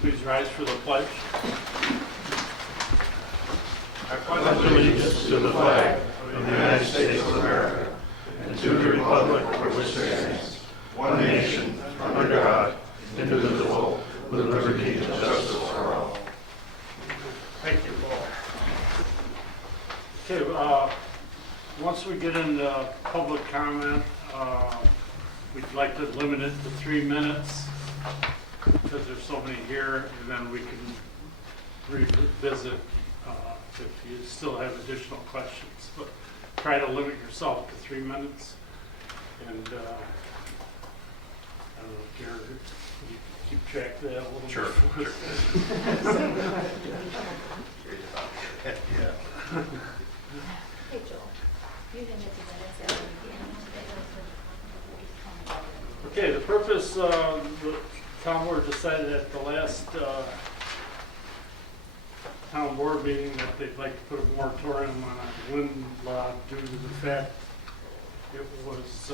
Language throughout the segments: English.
Please rise for the pledge. I pledge allegiance to the flag of the United States of America and to the republic for which it stands, one nation, under God, indivisible, with liberty and justice for all. Thank you, Paul. Okay, once we get into public comment, we'd like to limit it to 3 minutes because there's so many here, and then we can revisit if you still have additional questions. But try to limit yourself to 3 minutes. And I don't know, Jared, you keep track of that a little Sure. bit for us? Yeah. Hey, Joel, you didn't get to that. Okay, the purpose, the town board decided at the last town board meeting that they'd like to put a moratorium on a wind law due to the fact it was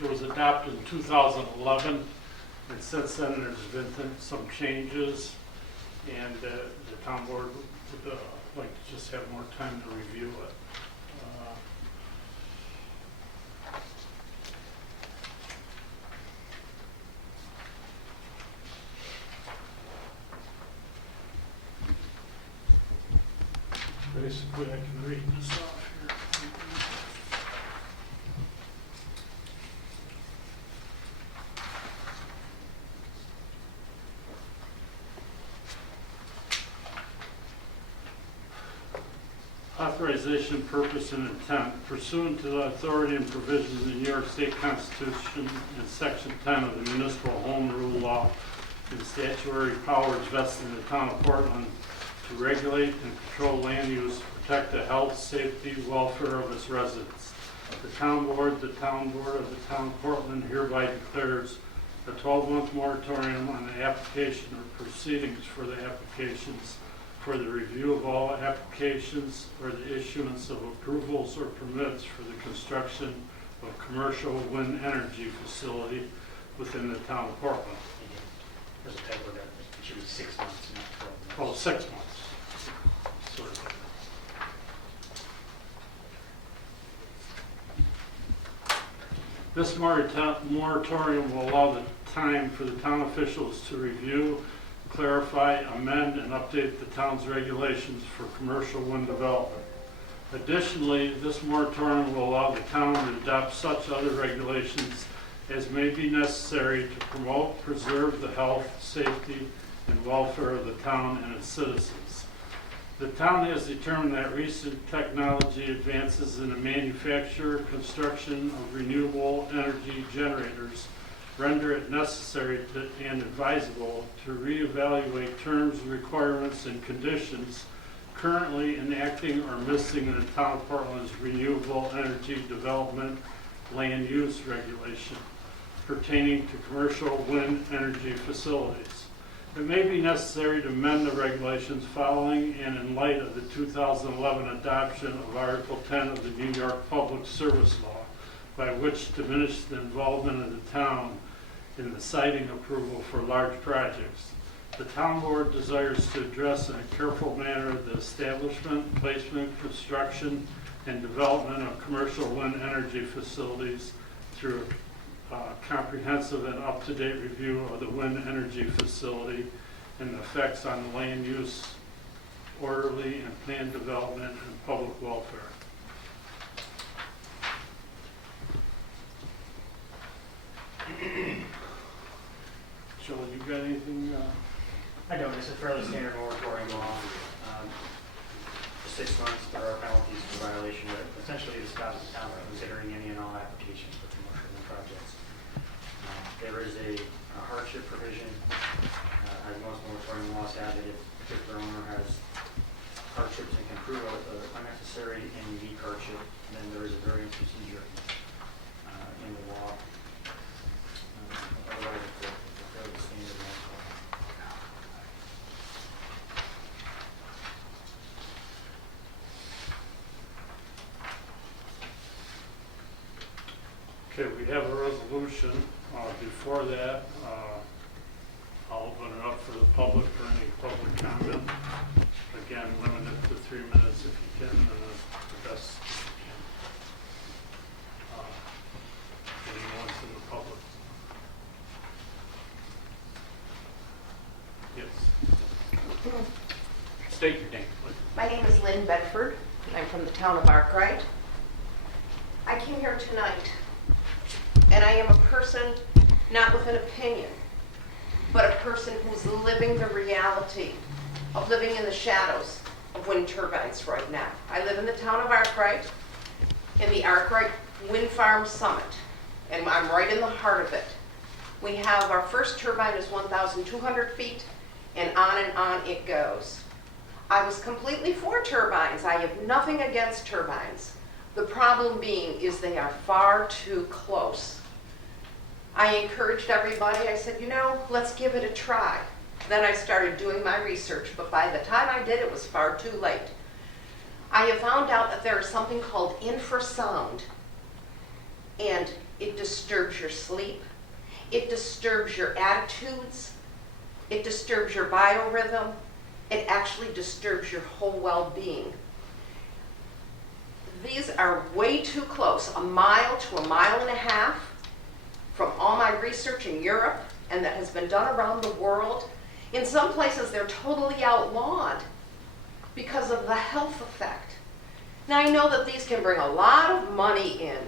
it was adopted in 2011, and since then there's been some changes, and the town board would like to just have more time to review it. Basically, I can read this off here. Authorization, purpose, and intent. Pursuant to the authority and provisions of the New York State Constitution and Section 10 of the Municipal Home Rule Law and statutory powers vested in the town of Portland to regulate and control land use, protect the health, safety, welfare of its residents. The town board of the town of Portland hereby declares a 12-month moratorium on the application or proceedings for the applications, for the review of all applications or the issuance of approvals or permits for the construction of commercial wind energy facility within the town of Portland. There's a typo there. It should be 6 months, not 12 Oh, months. 6 months. Sorry. This moratorium will allow the time for the town officials to review, clarify, amend, and update the town's regulations for commercial wind development. Additionally, this moratorium will allow the town to adopt such other regulations as may be necessary to promote, preserve the health, safety, and welfare of the town and its citizens. The town has determined that recent technology advances in the manufacture, construction of renewable energy generators render it necessary and advisable to reevaluate terms, requirements, and conditions currently enacting or missing in the town of Portland's renewable energy development land use regulation pertaining to commercial wind energy facilities. It may be necessary to amend the regulations following and in light of the 2011 adoption of Article 10 of the New York Public Service Law, by which diminished the involvement of the town in the siting approval for large projects. The town board desires to address in a careful manner the establishment, placement, construction, and development of commercial wind energy facilities through a comprehensive and up-to-date review of the wind energy facility and the effects on the land use, orderly and planned development, and public welfare. Joel, you got anything? I don't. It's a fairly standard moratorium law. For 6 months, there are penalties for violation, but essentially it stops the town from considering any and all applications for commercial wind projects. There is a hardship provision, as most moratorium laws have, that if a particular owner has hardships and can prove unnecessary and unique hardship, then there is a variance procedure in the law Okay, we have a resolution. Before that, I'll open it up for the public for any public comment. Again, limit it to 3 minutes if you can, and the best if you can. Anyone's in the public? Yes. State your name, please. My name is Lynn Bedford. I'm from the town of Arkwright. I came here tonight, and I am a person not with an opinion, but a person who's living the reality of living in the shadows of wind turbines right now. I live in the town of Arkwright, in the Arkwright Wind Farm Summit, and I'm right in the heart of it. We have our first turbine is 1,200 feet, and on it goes. I was completely for turbines. I have nothing against turbines. The problem being is they are far too close. I encouraged everybody. I said, let's give it a try. Then I started doing my research, but by the time I did, it was far too late. I have found out that there is something called infrasound, and it disturbs your sleep. It disturbs your attitudes. It disturbs your biorhythm. It actually disturbs your whole well-being. These are way too close, 1 mile to 1.5 miles from all my research in Europe, and that has been done around the world. In some places, they're totally outlawed because of the health effect. Now, I know that these can bring a lot of money in,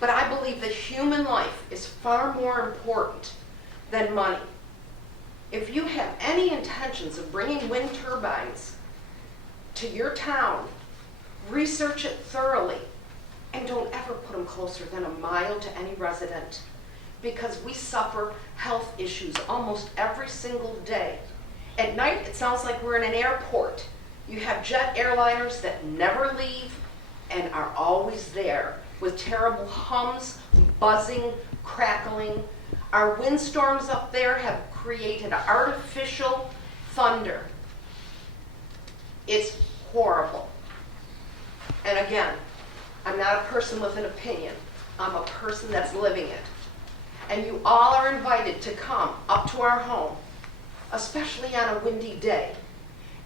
but I believe that human life is far more important than money. If you have any intentions of bringing wind turbines to your town, research it thoroughly, and don't ever put them closer than 1 mile to any resident, because we suffer health issues almost every single day. At night, it sounds like we're in an airport. You have jet airliners that never leave and are always there with terrible hums, buzzing, crackling. Our windstorms up there have created artificial thunder. It's horrible. And again, I'm not a person with an opinion. I'm a person that's living it. And you all are invited to come up to our home, especially on a windy day,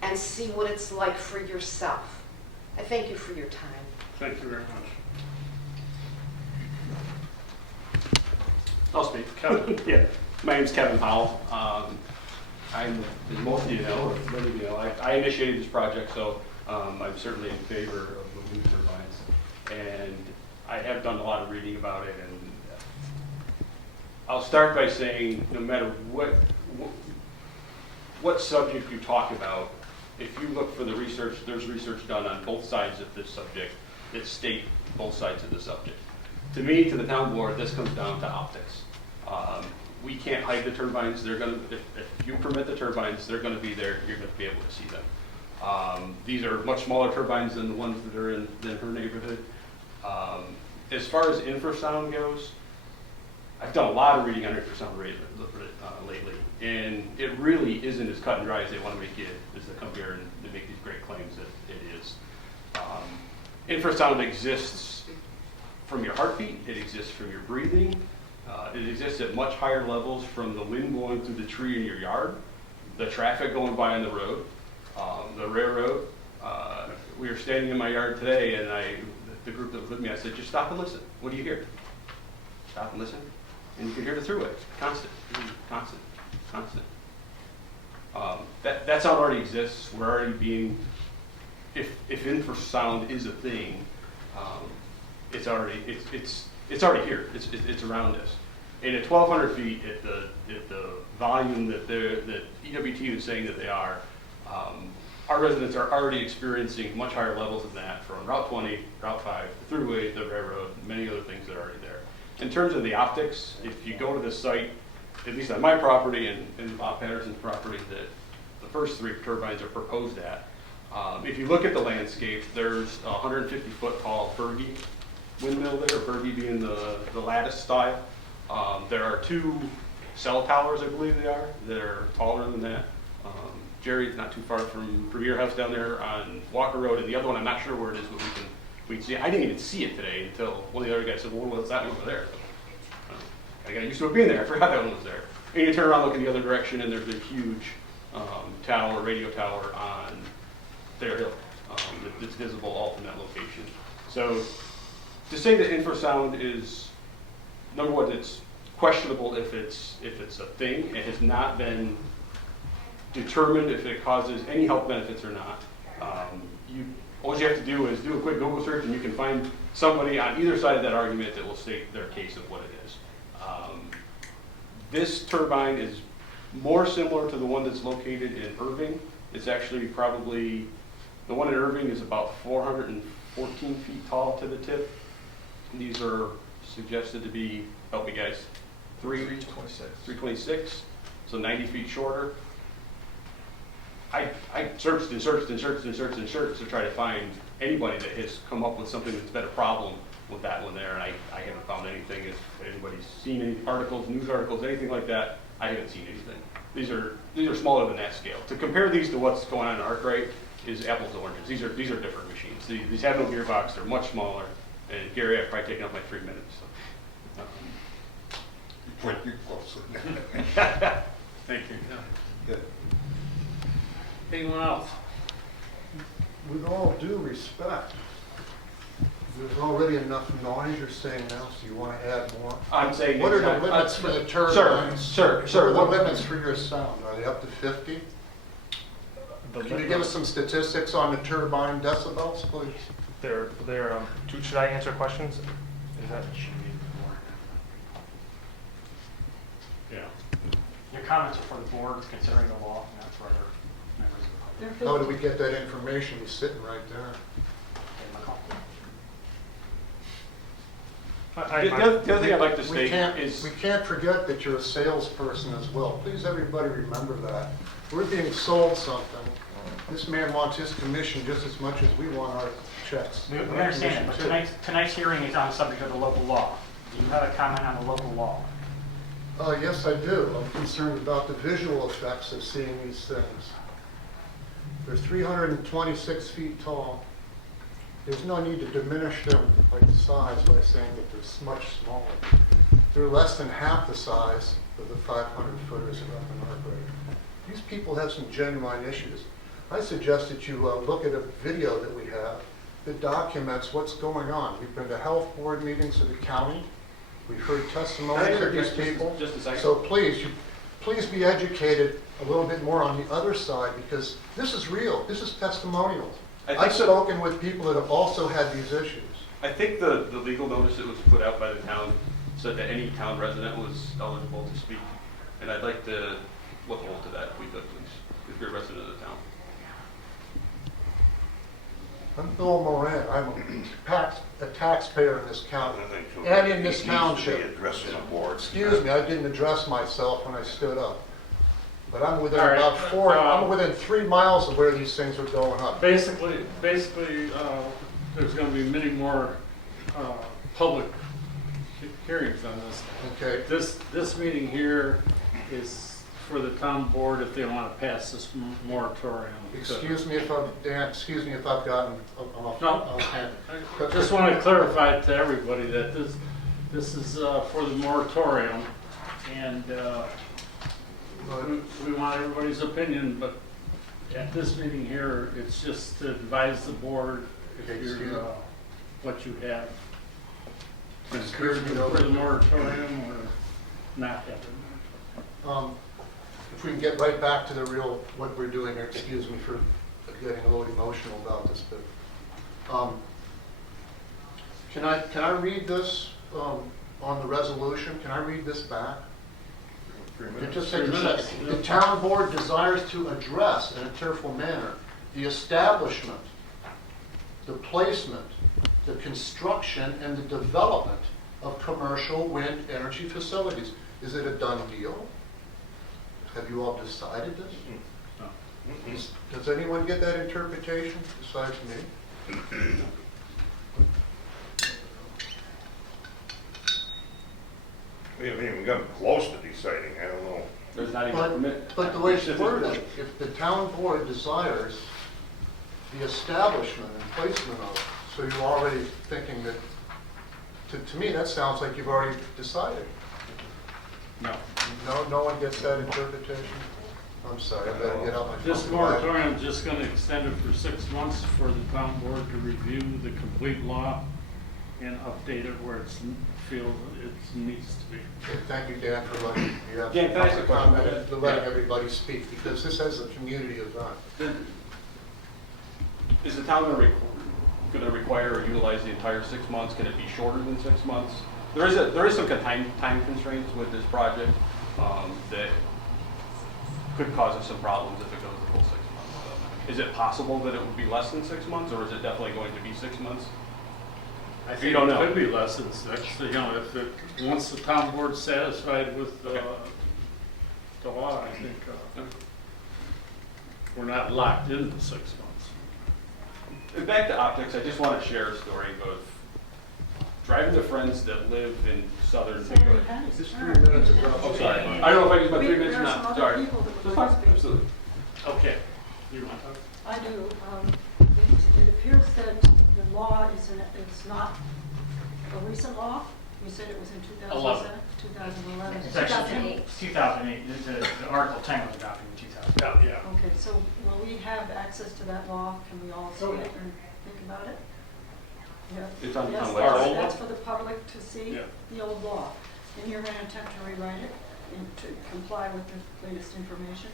and see what it's like for yourself. I thank you for your time. Thank you very much. I'll speak. Kevin. Yeah, my name's Kevin Powell. I'm, as most of you know, or many of you know, I initiated this project, so I'm certainly in favor of the wind turbines. And I have done a lot of reading about it, and I'll start by saying, no matter what subject you talk about, if you look for the research, there's research done on both sides of this subject that state both sides of the subject. To me, to the town board, this comes down to optics. We can't hide the turbines. They're going to, if you permit the turbines, they're going to be there. You're going to be able to see them. These are much smaller turbines than the ones that are in her neighborhood. As far as infrasound goes, I've done a lot of reading on infrasound lately, and it really isn't as cut and dry as they want to make it, as they come here and they make these great claims that it is. Infrasound exists from your heartbeat, it exists from your breathing, it exists at much higher levels from the wind blowing through the tree in your yard, the traffic going by on the road, the railroad. We were standing in my yard today, and the group that was with me, I said, just stop and listen. What do you hear? Stop and listen. And you can hear the throughway, constant, constant, constant. That sound already exists. We're already being, if infrasound is a thing, it's already here. It's around us. And at 1,200 feet, at the volume that EWT is saying that they are, our residents are already experiencing much higher levels than that from Route 20, Route 5, the throughway, the railroad, many other things that are already there. In terms of the optics, if you go to the site, at least on my property and Bob Patterson's property, that the first 3 turbines are proposed at, if you look at the landscape, there's a 150-foot tall Berge windmill there, Berge being the lattice style. There are 2 cell towers, I believe they are, that are taller than that. Jerry's not too far from Premier House down there on Walker Road, and the other one, I'm not sure where it is, but we can see it. I didn't even see it today until one of the other guys said, well, what's that one over there? I got used to it being there. I forgot that one was there. And you turn around, look in the other direction, and there's a huge tower, radio tower on their hill that's visible all from that location. So to say that infrasound is, number one, it's questionable if it's a thing. It has not been determined if it causes any health benefits or not. All you have to do is do a quick Google search, and you can find somebody on either side of that argument that will state their case of what it is. This turbine is more similar to the one that's located in Irving. It's actually probably, the one in Irving is about 414 feet tall to the tip. These are suggested to be, help me guys, 326, so 90 feet shorter. I searched and searched and searched and searched and searched to try to find anybody that has come up with something that's been a problem with that one there, and I haven't found anything. If anybody's seen any articles, news articles, anything like that, I haven't seen anything. These are smaller than that scale. To compare these to what's going on in Arkwright is apples to oranges. These are different machines. These have no gearbox. They're much smaller. And Gary, I've probably taken up my 3 minutes. So. Point you closer. Thank you. Good. Anyone else? With all due respect, there's already enough noise you're saying now, so you want to add more? I'm saying. What are the limits for the turbines? Sir. What are the limits for your sound? Are they up to 50? Can you give us some statistics on the turbine decibels, please? Should I answer questions? Is that? Yeah. Your comments are for the board considering the law, and that's for other members of the public. How do we get that information? He's sitting right there. The other thing I'd like to We state can't, is. we can't forget that you're a salesperson as well. Please, everybody, remember that. We're being sold something. This man wants his commission just as much as we want our checks. We understand that, but tonight's hearing is on the subject of the local law. Do you have a comment on the local law? Yes, I do. I'm concerned about the visual effects of seeing these things. They're 326 feet tall. There's no need to diminish them like the size by saying that they're much smaller. They're less than half the size of the 500-footers up in Arkwright. These people have some genuine issues. I suggest that you look at a video that we have that documents what's going on. We've been to health board meetings of the county. We've heard testimonies of these people. Just a second. So please be educated a little bit more on the other side, because this is real. This is testimonial. I've spoken with people that have also had these issues. I think the legal notice that was put out by the town said that any town resident was eligible to speak. And I'd like to look into that if we could, please, if you're a resident of the town. I'm Bill Moran. I'm a taxpayer in this county and in this township. Addressing the board. Excuse me, I didn't address myself when I stood up. But I'm within All right, I'm within 3 miles of where these things are going up. Basically, there's going to be many more public hearings on this. Okay. This meeting here is for the town board if they want to pass this moratorium. Excuse me if I've gotten off. No, I just want to clarify to everybody that this is for the moratorium, and we want everybody's opinion, but at this meeting here, it's just to advise the board if you're, what you have. Excuse me, For the moratorium or not have it. If we can get right back to the real, what we're doing here, excuse me for getting a little emotional about this, but can I read this on the resolution? Can I read this back? Just take a second. The town board desires to address in a careful manner the establishment, the placement, the construction, and the development of commercial wind energy facilities. Is it a done deal? Have you all decided this? No. Does anyone get that interpretation besides me? We haven't even gotten close to deciding, I don't know. There's not even a permit. But the way it's worded, if the town board desires the establishment and placement of, so you're already thinking that to me, that sounds like you've already decided. No. No one gets that interpretation? I'm sorry, I better get out my phone. This moratorium is just gonna extend it for 6 months for the town board to review the complete law and update it where it's feels it needs to be. Okay, thank you, Dan, for letting me have Dan, can I ask a question comment about and that? letting everybody speak, because this has a community event. Then, is the town going to require or utilize the entire 6 months? Can it be shorter than 6 months? There is some time constraints with this project that could cause us some problems if it goes the full 6 months. Is it possible that it would be less than 6 months, or is it definitely going to be 6 months? I You think don't it know. could be less than 6, you know, if it, once the town board's satisfied with the law, I think we're not locked into 6 months. And back to optics, I just want to share a story of driving to friends that live in southern New York. Is this 3 minutes ago? Oh, sorry. I don't know if I used my 3 minutes or There are some not. other Sorry. people that would That's like fine. to speak. Absolutely. Okay. You want to talk? I do. It appears that the law is not a recent law. You said it was in 2007? 2011. It's actually 2008. 2008. The Article 10 was adopted in 2000. Yeah. Okay, so will we have access to that law? Can we all see Oh, yeah. it and think about it? Yeah. It's on the Yes, town that's- website. that's for the public to see, Yeah. the old law. And you're going to attempt to rewrite it and to comply with the latest information?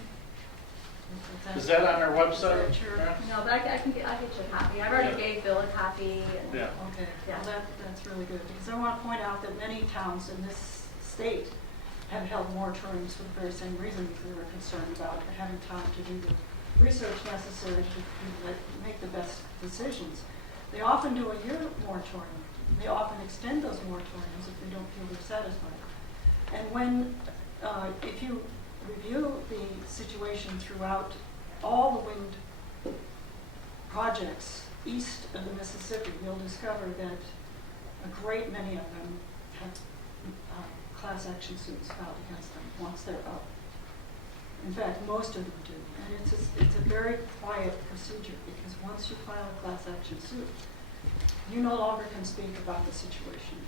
Is that on our website? Is that your- Mary? No, but I can get you a copy. I've already Yeah. gave Bill a copy. And Yeah. Okay, Yeah. well, that's really good, because I want to point out that many towns in this state have held moratoriums for the very same reason, because they were concerned about having time to do the research necessary to make the best decisions. They often do a year moratorium. They often extend those moratoriums if they don't feel they're satisfied. And when, if you review the situation throughout all the wind projects east of the Mississippi, you'll discover that a great many of them have class action suits filed against them once they're up. In fact, most of them do. And it's a very quiet procedure, because once you file a class action suit, you no longer can speak about the situation.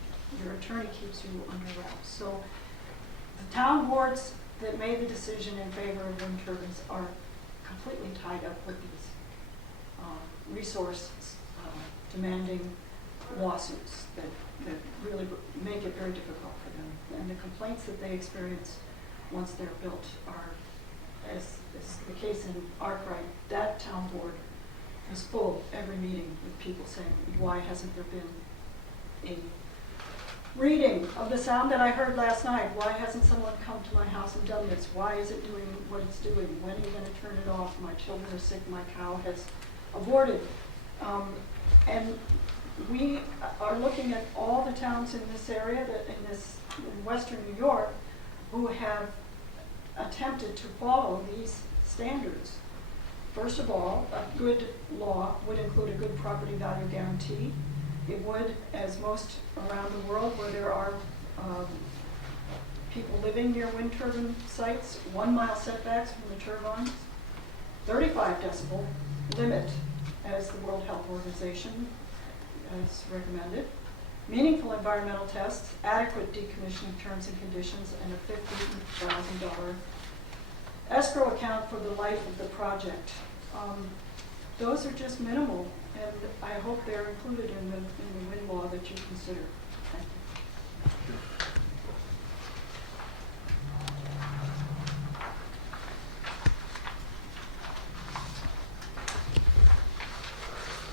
Your attorney keeps you under wraps. So the town boards that made the decision in favor of wind turbines are completely tied up with these resource demanding lawsuits that really make it very difficult for them. And the complaints that they experience once they're built are, as is the case in Arkwright, that town board is full every meeting with people saying, why hasn't there been a reading of the sound that I heard last night? Why hasn't someone come to my house and done this? Why is it doing what it's doing? When are you going to turn it off? My children are sick, my cow has aborted. And we are looking at all the towns in this area, in western New York, who have attempted to follow these standards. First of all, a good law would include a good property value guarantee. It would, as most around the world where there are people living near wind turbine sites, 1 mile setbacks from the turbines, 35 decibel limit as the World Health Organization has recommended, meaningful environmental tests, adequate decommissioning terms and conditions, and a $50,000 escrow account for the life of the project. Those are just minimal, and I hope they're included in the wind law that you consider. Thank you.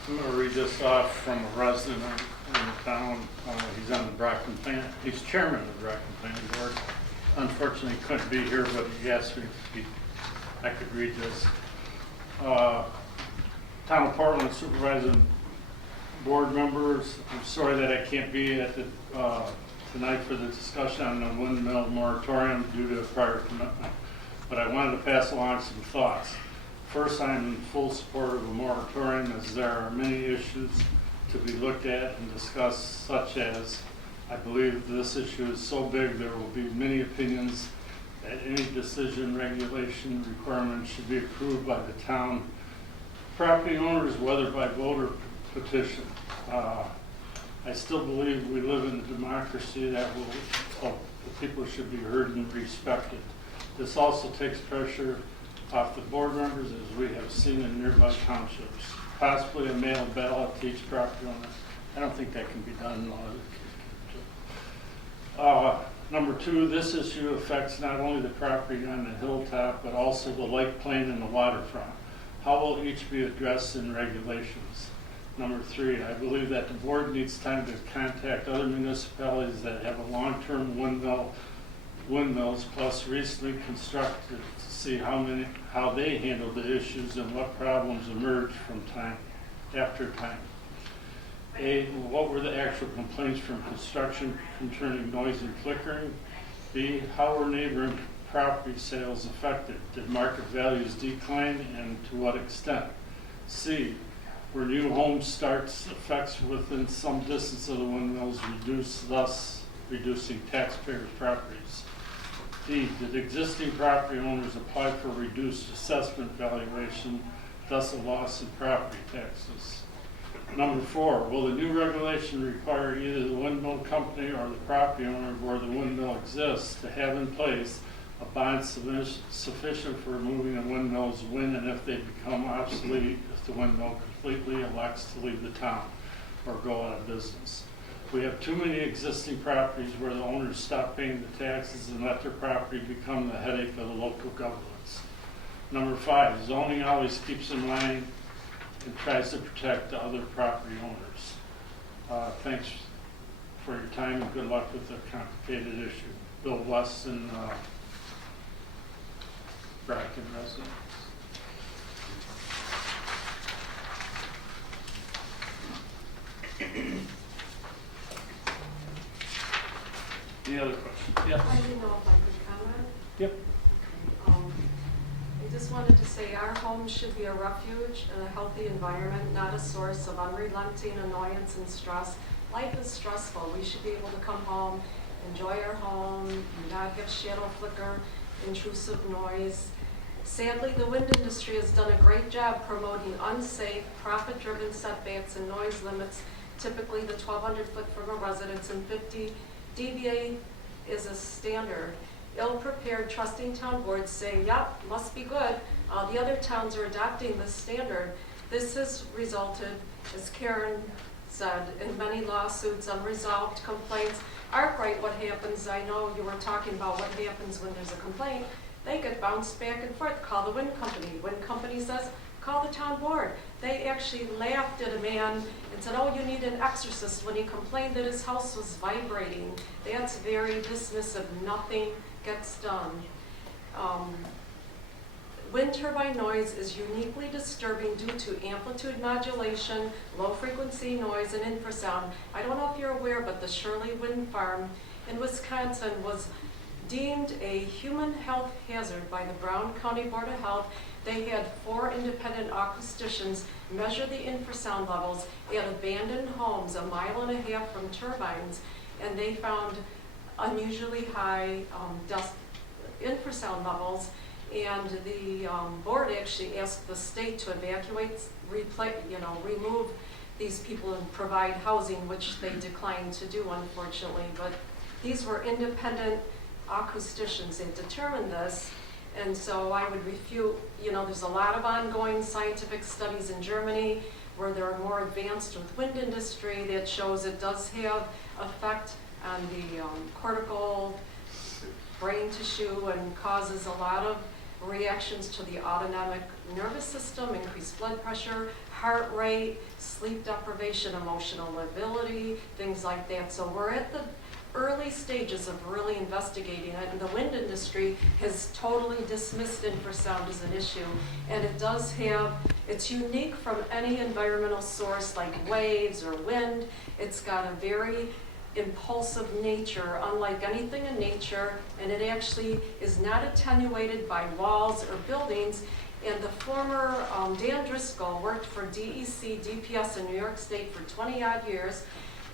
I'm going to read this off from a resident in the town. He's on the Brockton Plan. He's chairman of the Brockton Planning Board. Unfortunately, he couldn't be here, but he asked me if I could read this. Town of Portland Supervising Board members, I'm sorry that I can't be at the tonight for the discussion on the windmill moratorium due to a prior commitment, but I wanted to pass along some thoughts. First, I'm in full support of a moratorium, as there are many issues to be looked at and discussed, such as I believe this issue is so big there will be many opinions that any decision, regulation, requirement should be approved by the town property owners, whether by vote or petition. I I still believe we live in a democracy that the people should be heard and respected. This also takes pressure off the board members, as we have seen in nearby townships. Possibly a mail ballot to each property owner. I don't think that can be done in a lot of cases. Number two, this issue affects not only the property on the hilltop, but also the lake plain and the waterfront. How will each be addressed in regulations? Number three, I believe that the board needs time to contact other municipalities that have a long-term windmills plus recently constructed to see how they handle the issues and what problems emerge from time after time. A, what were the actual complaints from construction concerning noise and flickering? B, how were neighboring property sales affected? Did market values decline, and to what extent? C, were new home starts effects within some distance of the windmills reduced, thus reducing taxpayers' properties? D, did existing property owners apply for reduced assessment valuation, thus a loss in property taxes? Number four, will the new regulation require either the windmill company or the property owner where the windmill exists to have in place a bond sufficient for removing the windmills when and if they become obsolete if the windmill completely elects to leave the town or go out of business? We have too many existing properties where the owners stop paying the taxes and let their property become the headache of the local governments. Number five, zoning always keeps in mind and tries to protect the other property owners. Thanks for your time and good luck with the complicated issue. Bill Weston, Bracken resident. Any other questions? Yeah. I didn't know if I could comment. Yep. I just wanted to say our home should be a refuge and a healthy environment, not a source of unrelenting annoyance and stress. Life is stressful. We should be able to come home, enjoy our home, not have shadow flicker, intrusive noise. Sadly, the wind industry has done a great job promoting unsafe, profit-driven setbacks and noise limits, typically the 1,200 foot from a residence and 50 dBA is a standard. Ill-prepared, trusting town boards say, yep, must be good. The other towns are adopting this standard. This has resulted, as Karen said, in many lawsuits, unresolved complaints. Arkwright, what happens, I know you were talking about what happens when there's a complaint. They get bounced back and forth. Call the wind company. Wind company says, call the town board. They actually laughed at a man and said, oh, you need an exorcist when he complained that his house was vibrating. That's very dismissive. Nothing gets done. Wind turbine noise is uniquely disturbing due to amplitude modulation, low frequency noise, and infrasound. I don't know if you're aware, but the Shirley Wind Farm in Wisconsin was deemed a human health hazard by the Brown County Board of Health. They had 4 independent acousticians measure the infrasound levels at abandoned homes 1.5 miles from turbines, and they found unusually high infrasound levels. And the board actually asked the state to evacuate, remove these people and provide housing, which they declined to do, unfortunately. But these were independent acousticians that determined this. And so I would refute, there's a lot of ongoing scientific studies in Germany where they're more advanced with wind industry that shows it does have effect on the cortical brain tissue and causes a lot of reactions to the autonomic nervous system, increased blood pressure, heart rate, sleep deprivation, emotional lability, things like that. So we're at the early stages of really investigating it, and the wind industry has totally dismissed infrasound as an issue. And it's unique from any environmental source like waves or wind. It's got a very impulsive nature, unlike anything in nature, and it actually is not attenuated by walls or buildings. And the former Dan Driscoll worked for DEC, DPS in New York State for 20-odd years,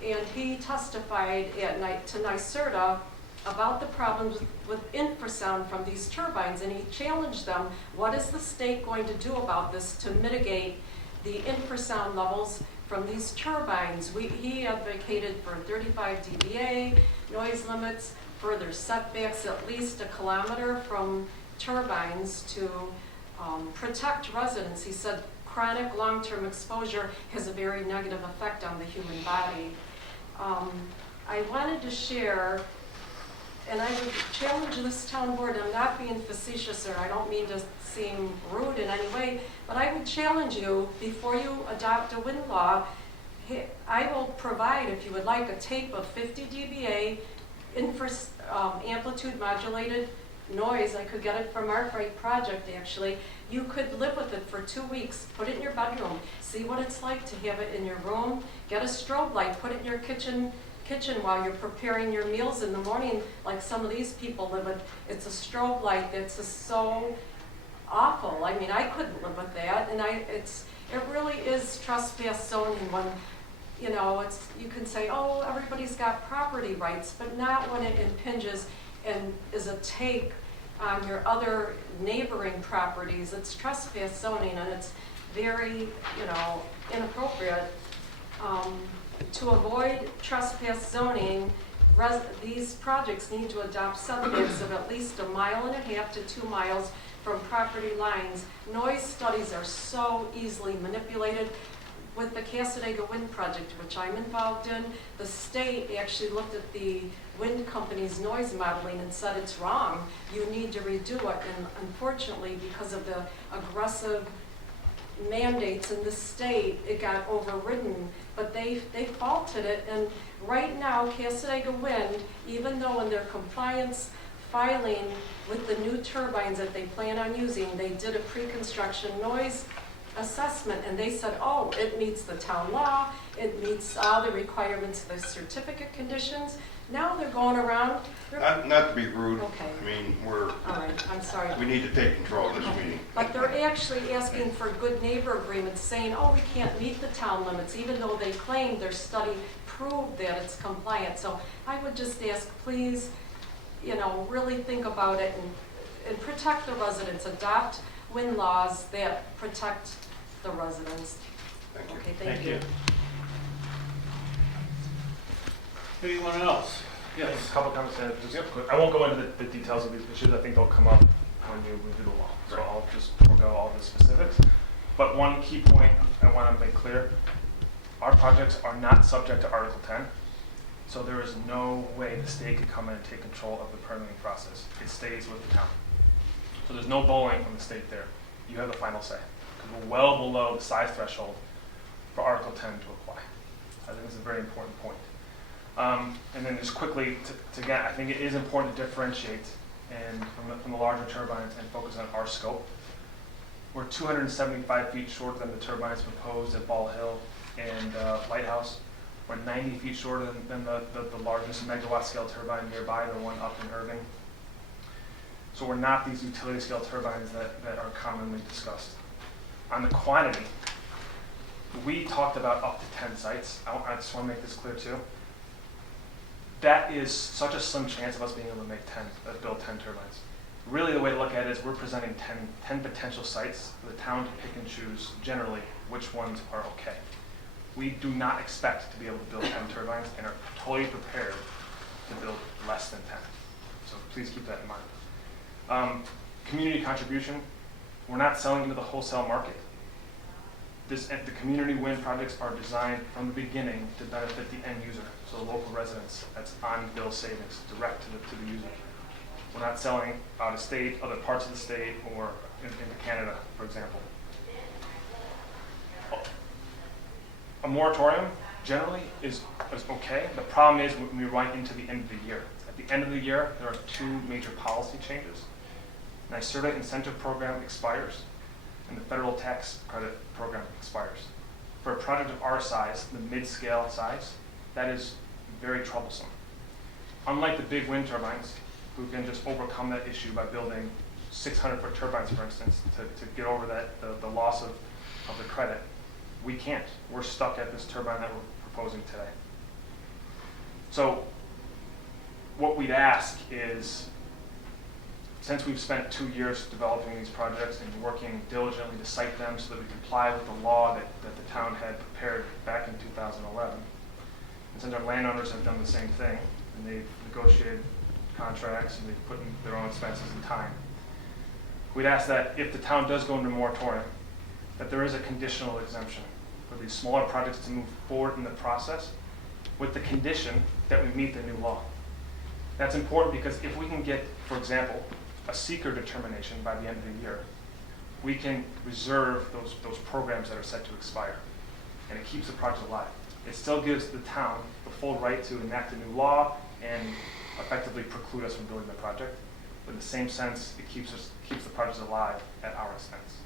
and he testified to NYSERDA about the problems with infrasound from these turbines, and he challenged them, what is the state going to do about this to mitigate the infrasound levels from these turbines. He advocated for 35 dBA, noise limits, further setbacks at least 1 kilometer from turbines to protect residents. He said chronic long-term exposure has a very negative effect on the human body. I wanted to share, and I would challenge this town board, I'm not being facetious, or I don't mean to seem rude in any way, but I would challenge you, before you adopt a wind law, I will provide, if you would like, a tape of 50 dBA amplitude modulated noise. I could get it from our Arkwright project, actually. You could live with it for 2 weeks, put it in your bedroom, see what it's like to have it in your room, get a strobe light, put it in your kitchen while you're preparing your meals in the morning, like some of these people live with. It's a strobe light that's so awful. I mean, I couldn't live with that, and it really is trespass zoning when, you know, you can say, oh, everybody's got property rights, but not when it impinges and is a take on your other neighboring properties. It's trespass zoning, and it's very, you know, inappropriate. To avoid trespass zoning, these projects need to adopt setbacks of at least 1.5 miles to 2 miles from property lines. Noise studies are so easily manipulated. With the Casadega Wind Project, which I'm involved in, the state actually looked at the wind company's noise modeling and said it's wrong. You need to redo it. And unfortunately, because of the aggressive mandates in the state, it got overridden. But they faulted it. And right now, Casadega Wind, even though in their compliance filing with the new turbines that they plan on using, they did a pre-construction noise assessment, and they said, oh, it meets the town law, it meets all the requirements of the certificate conditions. Now they're going around. Not to be rude. Okay. I mean, all right, I'm sorry. We need to take control of this meeting. But they're actually asking for good neighbor agreements, saying, oh, we can't meet the town limits, even though they claim their study proved that it's compliant. So I would just ask, please, you know, really think about it and protect the residents. Adopt wind laws that protect the residents. Thank you. Okay, thank you. Anyone else? Yes. A couple comments. Just quick. I won't go into the details of these issues. I think they'll come up when you review the law. So I'll just forego all the specifics. But one key point I want to make clear: our projects are not subject to Article 10. So there is no way the state could come in and take control of the permitting process. It stays with the town. So there's no bowling from the state there. You have the final say. Because we're well below the size threshold for Article 10 to apply. I think this is a very important point. And then just quickly, to get, I think it is important to differentiate from the larger turbines and focus on our scope. We're 275 feet shorter than the turbines proposed at Ball Hill and Lighthouse. We're 90 feet shorter than the largest megawatt scale turbine nearby, the one up in Irving. So we're not these utility scale turbines that are commonly discussed. On the quantity, we talked about up to 10 sites. I just want to make this clear too. That is such a slim chance of us being able to build 10 turbines. Really the way to look at it is we're presenting 10 potential sites for the town to pick and choose generally which ones are okay. We do not expect to be able to build 10 turbines and are totally prepared to build less than 10. So please keep that in mind. Community contribution, we're not selling into the wholesale market. The community wind projects are designed from the beginning to benefit the end user, so the local residents. That's on-bill savings, direct to the user. We're not selling out of state, other parts of the state, or into Canada, for example. A moratorium generally is okay. The problem is when we run into the end of the year. At the end of the year, there are 2 major policy changes. NYSERDA incentive program expires, and the federal tax credit program expires. For a project of our size, the mid-scale size, that is very troublesome. Unlike the big wind turbines, who can just overcome that issue by building 600-foot turbines, for instance, to get over the loss of the credit, we can't. We're stuck at this turbine that we're proposing today. So what we'd ask is since we've spent 2 years developing these projects and working diligently to cite them so that we comply with the law that the town had prepared back in 2011, and since our landowners have done the same thing, and they've negotiated contracts and they've put in their own expenses and time, we'd ask that if the town does go into moratorium, that there is a conditional exemption for these smaller projects to move forward in the process with the condition that we meet the new law. That's important because if we can get, for example, a seeker determination by the end of the year, we can reserve those programs that are set to expire, and it keeps the project alive. It still gives the town the full right to enact a new law and effectively preclude us from building the project. But in the same sense, it keeps the project alive at our expense.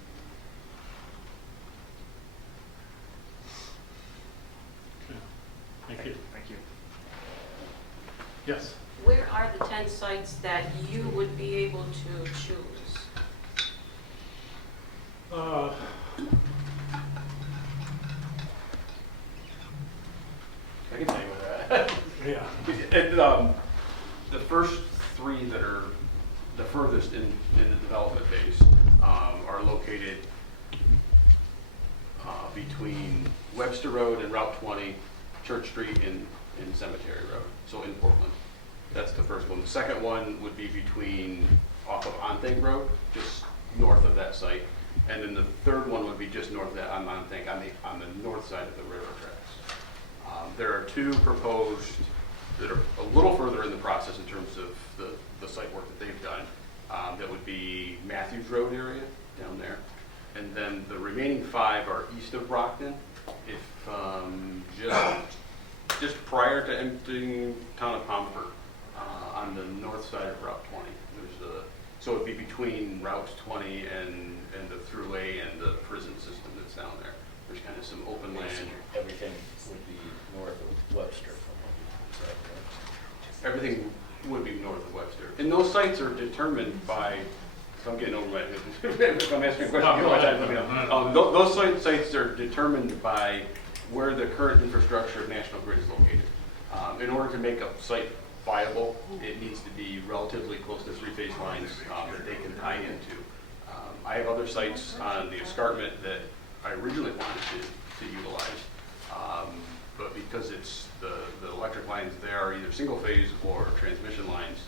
Okay. Thank you. Thank you. Yes. Where are the 10 sites that you would be able to choose? I can tell you where they're at. Yeah. And, the first three that are the furthest in the development phase are located between Webster Road and Route 20, Church Street and Cemetery Road, so in Portland. That's the first one. The second one would be between off of Onthing Road, just north of that site. And then the third one would be just north of that on Onthing, on the north side of the railroad tracks. There are two proposed that are a little further in the process in terms of the site work that they've done. That would be Matthews Road area down there. And then the remaining 5 are east of Brockton. If just prior to emptying town of Pomfret, on the north side of Route 20. So it'd be between Route 20 and the thruway and the prison system that's down there. There's kind of some open land. Everything would be north of Webster from what you said, right? Everything would be north of Webster. And those sites are determined by, if I'm getting over my, if I'm asking a question, you know what I'm talking about. Those sites are determined by where the current infrastructure of National Grid is located. In order to make a site viable, it needs to be relatively close to 3-phase lines that they can tie into. I have other sites on the escarpment that I originally wanted to utilize, but because it's the electric lines there are either single phase or transmission lines,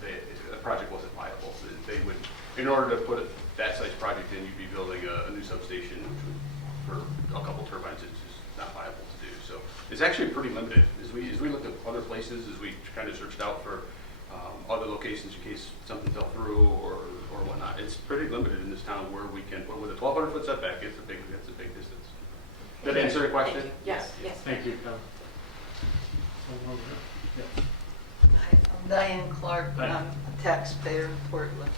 the project wasn't viable. They would, in order to put that size project in, you'd be building a new substation, which would, for a couple turbines, it's just not viable to do. So it's actually pretty limited. As we looked at other places, as we kind of searched out for other locations in case something fell through or whatnot, it's pretty limited in this town where we can, with a 1,200 foot setback, that's a big distance. Did that answer your question? Yes, yes. Thank you, Kevin. Hi, I'm Diane Clark. I'm a taxpayer in Portland.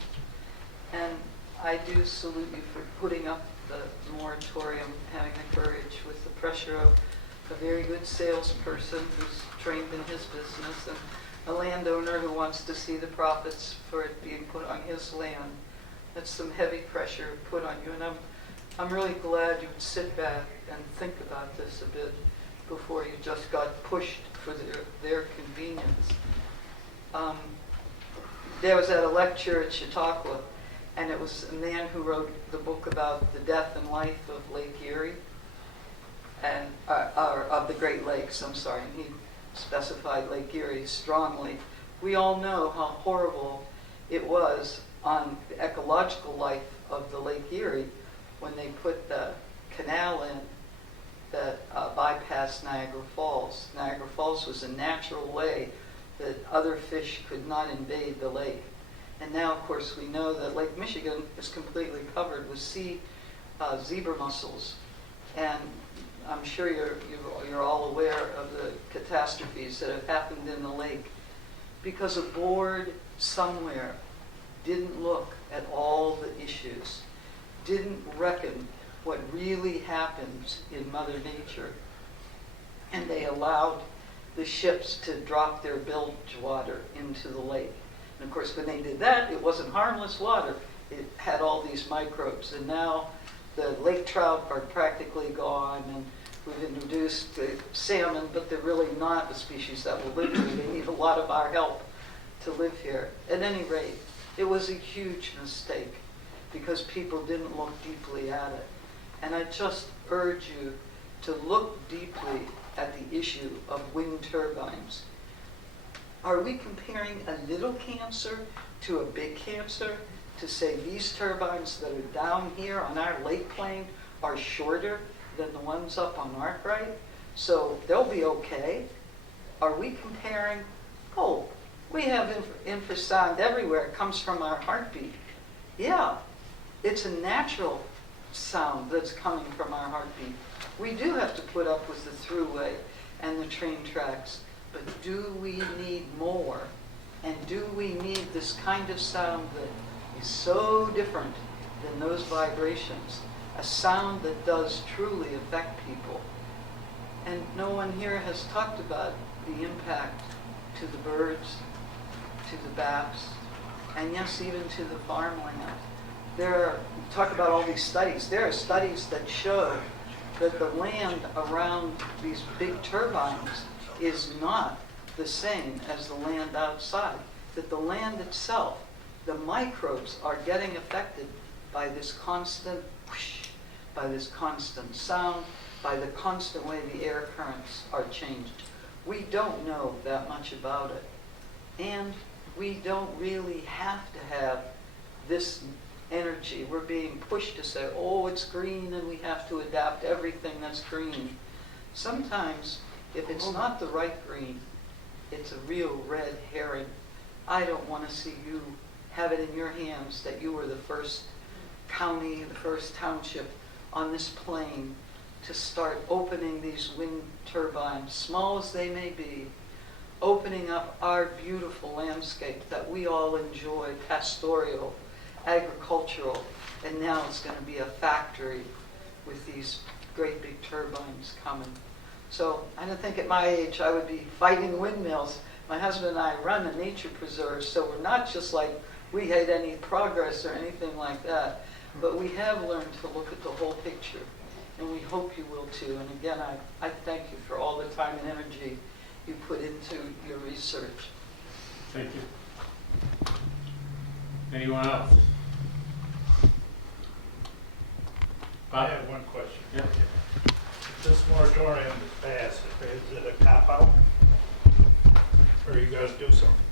And I do salute you for putting up the moratorium, having the courage with the pressure of a very good salesperson who's trained in his business and a landowner who wants to see the profits for it being put on his land. That's some heavy pressure put on you. And I'm really glad you would sit back and think about this a bit before you just got pushed for their convenience. There was at a lecture at Chautauqua, and it was a man who wrote the book about the death and life of Lake Erie, and of the Great Lakes, I'm sorry, and he specified Lake Erie strongly. We all know how horrible it was on the ecological life of the Lake Erie when they put the canal in that bypassed Niagara Falls. Niagara Falls was a natural way that other fish could not invade the lake. And now, of course, we know that Lake Michigan is completely covered with zebra mussels. And I'm sure you're all aware of the catastrophes that have happened in the lake because a board somewhere didn't look at all the issues, didn't reckon what really happens in Mother Nature, and they allowed the ships to drop their bilge water into the lake. And of course, when they did that, it wasn't harmless water. It had all these microbes. And now the lake trout are practically gone, and we've introduced the salmon, but they're really not a species that will live here. They need a lot of our help to live here. At any rate, It was a huge mistake because people didn't look deeply at it. And I just urge you to look deeply at the issue of wind turbines. Are we comparing a little cancer to a big cancer to say these turbines that are down here on our lake plain are shorter than the ones up on Arkwright, so they'll be okay? Are we comparing, oh, we have infrasound everywhere, it comes from our heartbeat. Yeah, it's a natural sound that's coming from our heartbeat. We do have to put up with the thruway and the train tracks, but do we need more? And do we need this kind of sound that is so different than those vibrations? A sound that does truly affect people. And no one here has talked about the impact to the birds, to the bats, and yes, even to the farmland. Talk about all these studies. There are studies that show that the land around these big turbines is not the same as the land outside. That the land itself, the microbes are getting affected by this constant whoosh, by this constant sound, by the constant way the air currents are changed. We don't know that much about it. And we don't really have to have this energy. We're being pushed to say, oh, it's green and we have to adapt everything that's green. Sometimes, if it's not the right green, it's a real red herring. I don't want to see you have it in your hands that you were the first county, the first township on this plain to start opening these wind turbines, small as they may be, opening up our beautiful landscape that we all enjoy, pastoral, agricultural, and now it's going to be a factory with these great big turbines coming. So I don't think at my age I would be fighting windmills. My husband and I run a nature preserve, so we're not just like we had any progress or anything like that, but we have learned to look at the whole picture, and we hope you will too. And again, I thank you for all the time and energy you put into your research. Thank you. Anyone else? I have one question. Yeah. If this moratorium is passed, is it a cop-out? Or are you guys do something?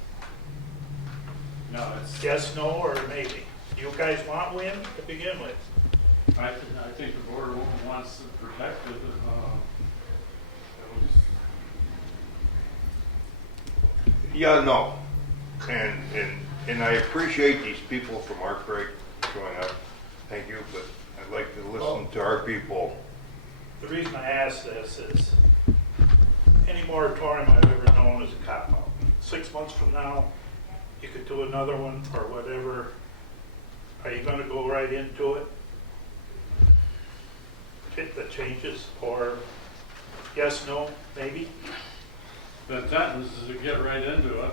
No, it's, Yes, no, or maybe? You guys want wind to begin with? I think the board wants to protect it. Yeah, no. And I appreciate these people from Arkwright showing up. Thank you, but I'd like to listen to our people. The reason I ask this is any moratorium I've ever known is a cop-out. 6 months from now, you could do another one or whatever. Are you going to go right into it? Hit the changes, or yes, no, maybe? The intent is to get right into it.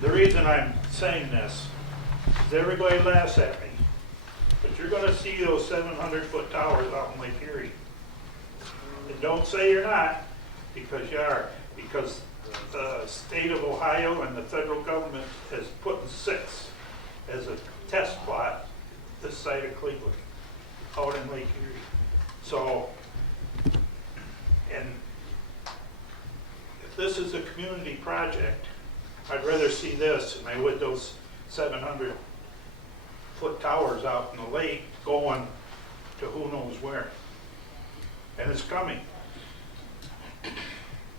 The reason I'm saying this is everybody laughs at me, but you're going to see those 700-foot towers out in Lake Erie. And don't say you're not, because you are, because the state of Ohio and the federal government has put 6 as a test plot this side of Cleveland, out in Lake Erie. So, and if this is a community project, I'd rather see this than I would those 700-foot towers out in the lake going to who knows where. And it's coming.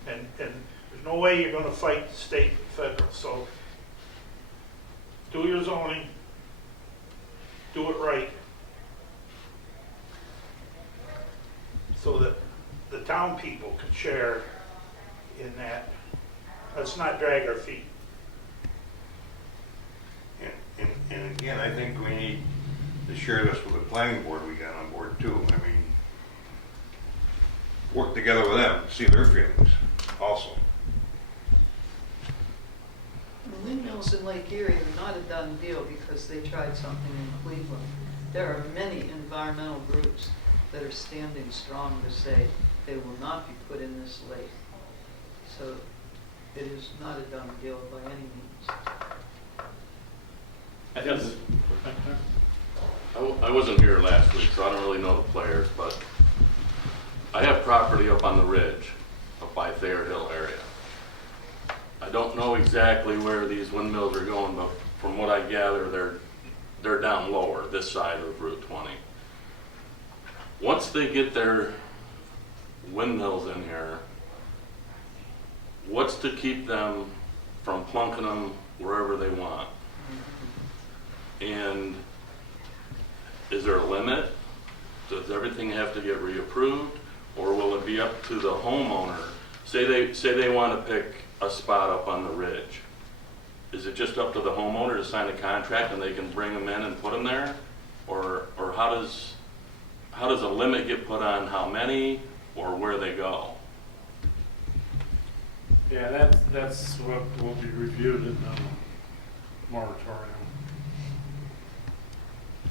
And there's no way you're going to fight the state and federal. So do your zoning, do it right, so that the town people can share in that. Let's not drag our feet. And again, I think we need to share this with the planning board we got on board too. I mean, work together with them, see their feelings also. The windmills in Lake Erie are not a done deal because they tried something in Cleveland. There are many environmental groups that are standing strong to say they will not be put in this lake. So it is not a done deal by any means. Yes. Back there. I wasn't here last week, so I don't really know the players, but I have property up on the ridge, up by Thayer Hill area. I don't know exactly where these windmills are going, but from what I gather, they're down lower, this side of Route 20. Once they get their windmills in here, what's to keep them from plunking them wherever they want? And is there a limit? Does everything have to get reapproved? Or will it be up to the homeowner? Say they want to pick a spot up on the ridge. Is it just up to the homeowner to sign a contract and they can bring them in and put them there? Or how does a limit get put on how many or where they go? Yeah, that's what will be reviewed in the moratorium.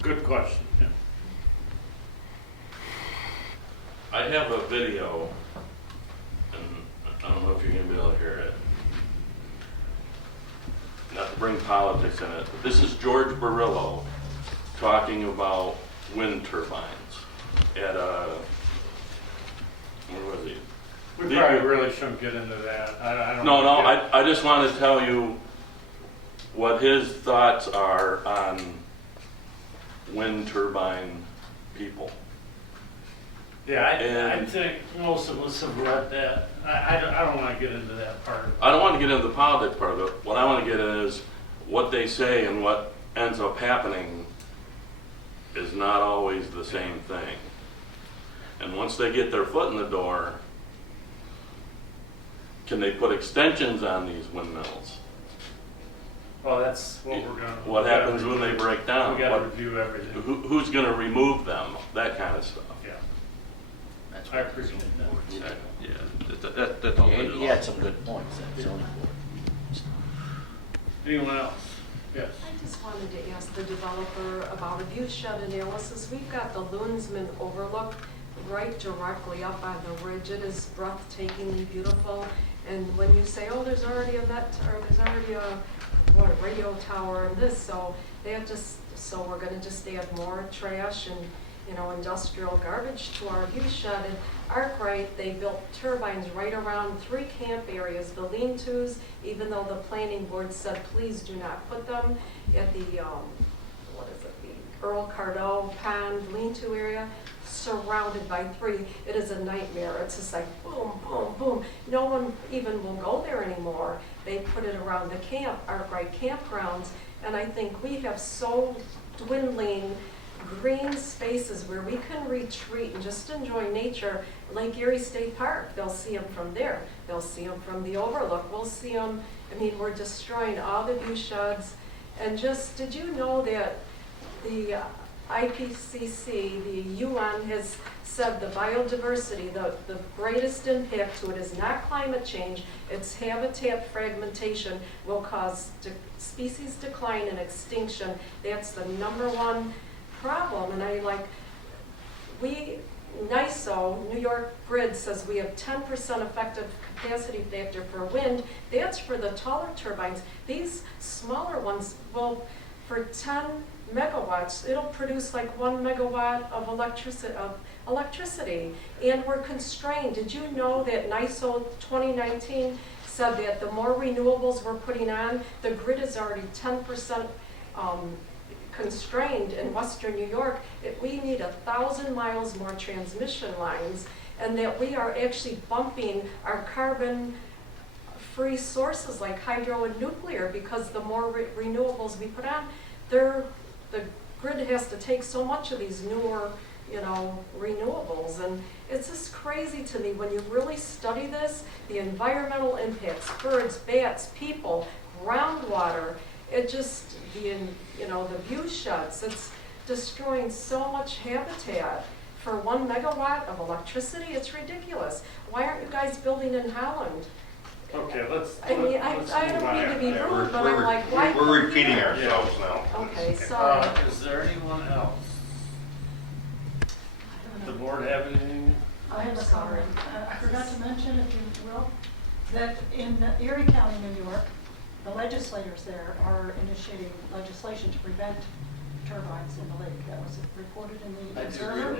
Good question, yeah. I have a video, and I don't know if you're going to be able to hear it. Not to bring politics in it, but this is George Barillo talking about wind turbines at a, where was he? We probably really shouldn't get into that. I don't No, know. I just want to tell you what his thoughts are on wind turbine people. Yeah, I And- think most of us have read that. I don't want to get into that part of it. I don't want to get into the politics part of it. What I want to get in is what they say and what ends up happening is not always the same thing. And once they get their foot in the door, can they put extensions on these windmills? Well, that's what we're going to. What happens when they break down? We got to What- review everything. Who's going to remove them? That kind of stuff. Yeah, That's I appreciate that. Okay. Yeah, that's all. Yeah, he had some good points, that zoning board. Anyone else? Yes. I just wanted to ask the developer about a view shed analysis. We've got the Loonsman Overlook right directly up on the ridge. It is breathtakingly beautiful. And when you say, oh, there's already a radio tower and this, so we're gonna just add more trash and, industrial garbage to our view shed. And Arkwright, they built turbines right around 3 camp areas, the lean-tos, even though the planning board said, please do not put them at the, the Earl Cardot Pond lean-to area, surrounded by 3. It is a nightmare. It's just like boom, boom, boom. No one even will go there anymore. They put it around the Arkwright campgrounds, and I think we have so dwindling green spaces where we can retreat and just enjoy nature. Lake Erie State Park, they'll see them from there. They'll see them from the overlook. We'll see them. We're destroying all the view sheds. And did you know that the IPCC, the UN, has said the biodiversity, the greatest impact to it is not climate change, it's habitat fragmentation will cause species decline and extinction. That's the #1 problem. And NYSO, New York Grid, says we have 10% effective capacity factor for wind. That's for the taller turbines. These smaller ones, well, for 10 megawatts, it'll produce like 1 megawatt of electricity. And we're constrained. Did you know that NYSO 2019 said that the more renewables we're putting on, the grid is already 10% constrained in Western New York? We need 1,000 miles more transmission lines, and that we are actually bumping our carbon-free sources like hydro and nuclear, because the more renewables we put on, the grid has to take so much of these newer, renewables. And it's just crazy to me when you really study this, the environmental impacts, birds, bats, people, groundwater, the view sheds, it's destroying so much habitat for 1 megawatt of electricity. It's ridiculous. Why aren't you guys building in Holland? Okay, let's. I don't mean to be rude, but I'm like, why? We're repeating ourselves now. Okay, sorry. Is there anyone else? The board have anything? I have a comment. I forgot to mention, if you will, that in Erie County, New York, the legislators there are initiating legislation to prevent turbines in the lake. That was reported in the Observer.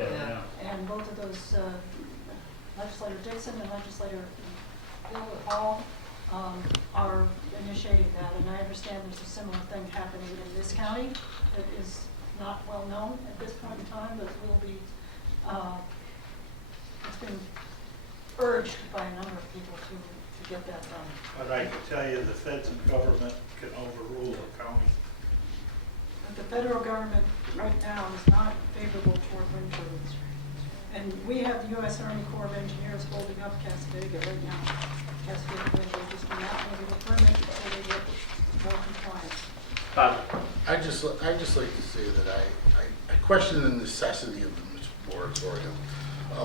And both of those, Legislator Dixon and Legislator Gilbert Hall, are initiating that. And I understand there's a similar thing happening in this county that is not well known at this point in time, but will be, it's been urged by a number of people to get that done. But I can tell you the feds and government can overrule the county. But the federal government right now is not favorable toward wind turbines. And we have the U.S. Army Corps of Engineers holding up Cascade right now. Cascade Wind, they just went out and they will permit before they get more compliance. I just like to say that I question the necessity of the moratorium.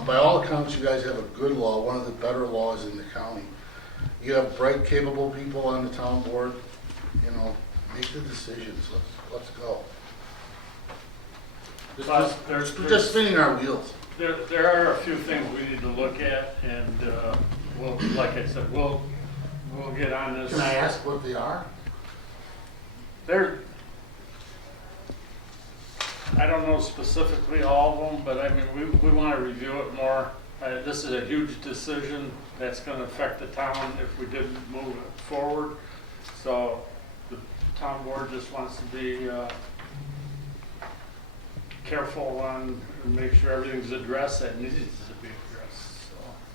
By all accounts, you guys have a good law, one of the better laws in the county. You have bright, capable people on the town board. You know, make the decisions. Let's go. We're just spinning our wheels. There are a few things we need to look at, and we'll, like I said, we'll get on this. Can I ask what they are? I don't know specifically all of them, but I mean, we want to review it more. This is a huge decision that's going to affect the town if we didn't move it forward. So the town board just wants to be careful on and make sure everything's addressed that needs to be addressed.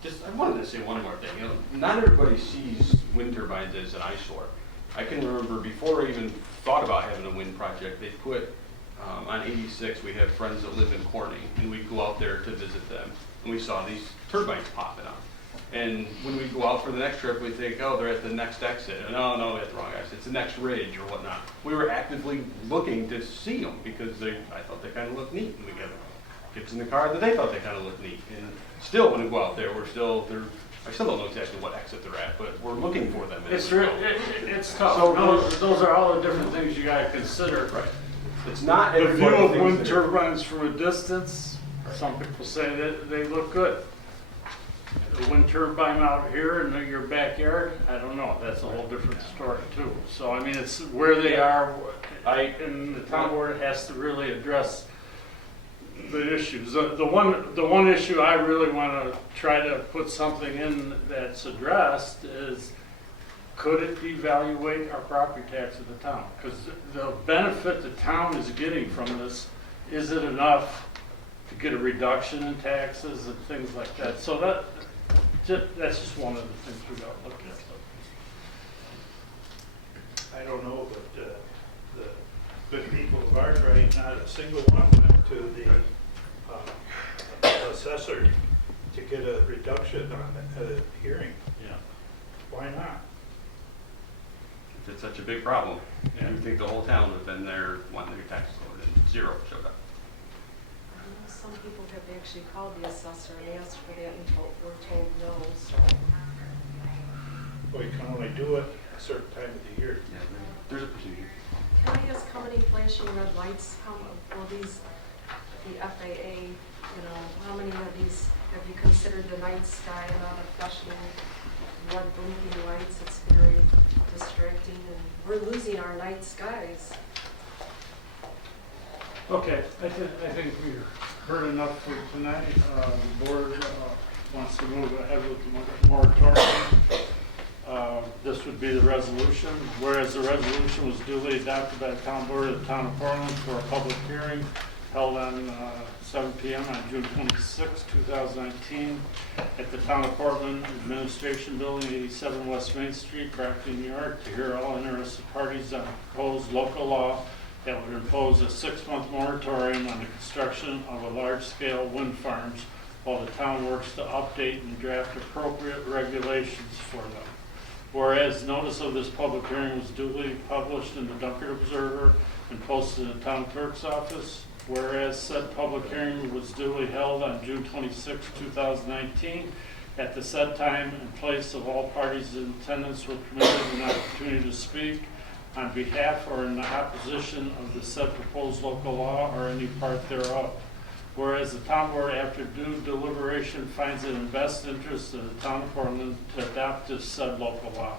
So. I wanted to say one more thing. You know, not everybody sees wind turbines as an eyesore. I can remember before I even thought about having a wind project, they put on 86, we have friends that live in Corning, and we'd go out there to visit them, and we saw these turbines popping up. And when we go out for the next trip, we think, oh, they're at the next exit. No, they're at the wrong exit. It's the next ridge or whatnot. We were actively looking to see them because I thought they kind of looked neat. And we got kids in the car that they thought they kind of looked neat. And still, when we go out there, I still don't know exactly what exit they're at, but we're looking for them. It's tough. So those are all the different things you got to consider. Right. It's not the view of wind turbines from a distance. Right. Some people say that they look good. The wind turbine out here in your backyard, I don't know. That's a whole different story too. So I mean, it's where they are. And the town board has to really address the issues. The one issue I really want to try to put something in that's addressed is, could it devaluate our property tax of the town? Because the benefit the town is getting from this, is it enough to get a reduction in taxes and things like that? So that's just one of the things we got to look at. I don't know, but the good people of Arkwright, not a single one went to the assessor to get a reduction on the hearing. Yeah. Why not? If it's such a big problem, and you think the whole town would have been there wanting their taxes lowered, and zero showed up. I know some people have actually called the assessor and asked for that and were told no, so. Well, you can only do it a certain time of the year. Yeah, there's a procedure. Can I ask how many flashing red lights, the FAA, how many of these have you considered the night sky amount of flashing red blinking lights? It's very distracting, and we're losing our night skies. Okay, I think we've heard enough for tonight. The board wants to move ahead with the moratorium. This would be the resolution. Whereas the resolution was duly adopted by the town board of the town of Portland for a public hearing held on 7 p.m. on June 26, 2019 at the Town of Portland Administration Building, 87 West Main Street, Grafton, New York, to hear all interested parties on proposed local law that would impose a 6-month moratorium on the construction of a large-scale wind farms while the town works to update and draft appropriate regulations for them. Whereas notice of this public hearing was duly published in the Dunkard Observer and posted in the town clerk's office. Whereas said public hearing was duly held on June 26, 2019, at the said time and place of all parties in attendance were permitted an opportunity to speak on behalf or in opposition of the said proposed local law or any part thereof. Whereas the town board, after due deliberation, finds it in best interest of the town of Portland to adopt this said local law.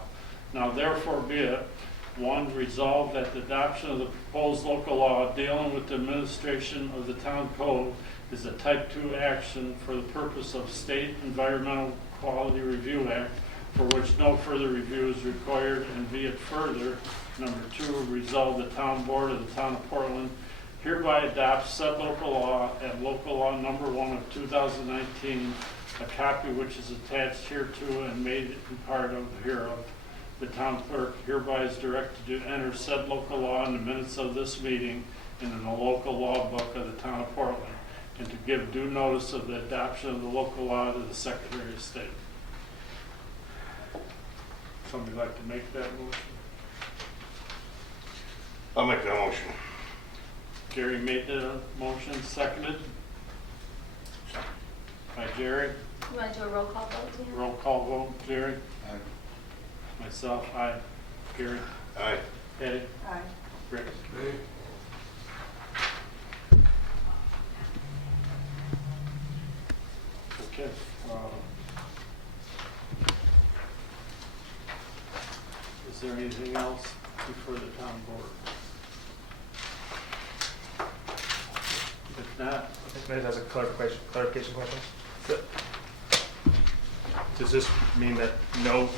Now therefore be it One, resolve that the adoption of the proposed local law dealing with the administration of the town code is a type 2 action for the purpose of State Environmental Quality Review Act, for which no further review is required, and be it further, number 2, resolve the town board of the town of Portland hereby adopts said local law and local law number 1 of 2019, a copy which is attached hereto and made in part of hereof. The town clerk hereby is directed to enter said local law in the minutes of this meeting and in the local law book of the town of Portland, and to give due notice of the adoption of the local law to the Secretary of State. Somebody like to make that motion? I'll make that motion. Gary made the motion, seconded by Jerry. You want to do a roll call vote, Dan? Roll call vote, Jerry. Aye. Myself, aye. Gary. Aye. Eddie. Aye. Rick. Okay. Is there anything else before the town board? If not, I think Maybe has a clarification question. Does this mean that no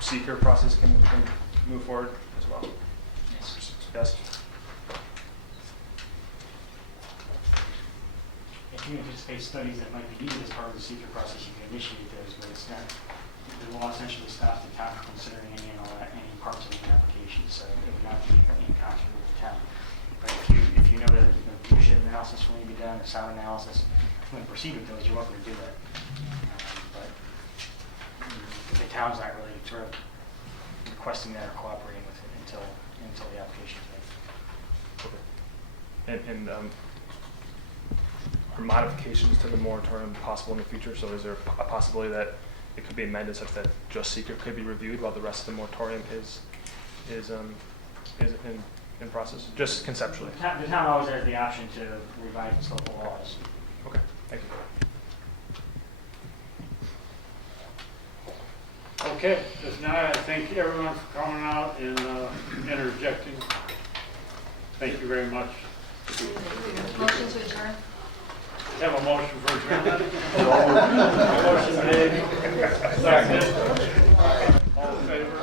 seeker process can move forward as well? Yes. Yes. If you anticipate studies that might be needed as part of the seeker process, you can initiate those, but it's not, the law essentially stops the town from considering any and all that, any parts of the application, so it would not be in concert with the town. But if you know that a viewshed analysis will need to be done, a sound analysis, when you proceed with those, you're welcome to do that. But the town's not really sort of requesting that or cooperating with it until the application is made. Okay. And are modifications to the moratorium possible in the future? So is there a possibility that it could be amended such that just seeker could be reviewed while the rest of the moratorium is in process? Just conceptually. The town always has the option to revise its local laws. Okay, thank you. okay, if not, I thank everyone for coming out and interjecting. Thank you very much. Motion to adjourn? Have a motion for adjournment? Motion made. Second. All in favor?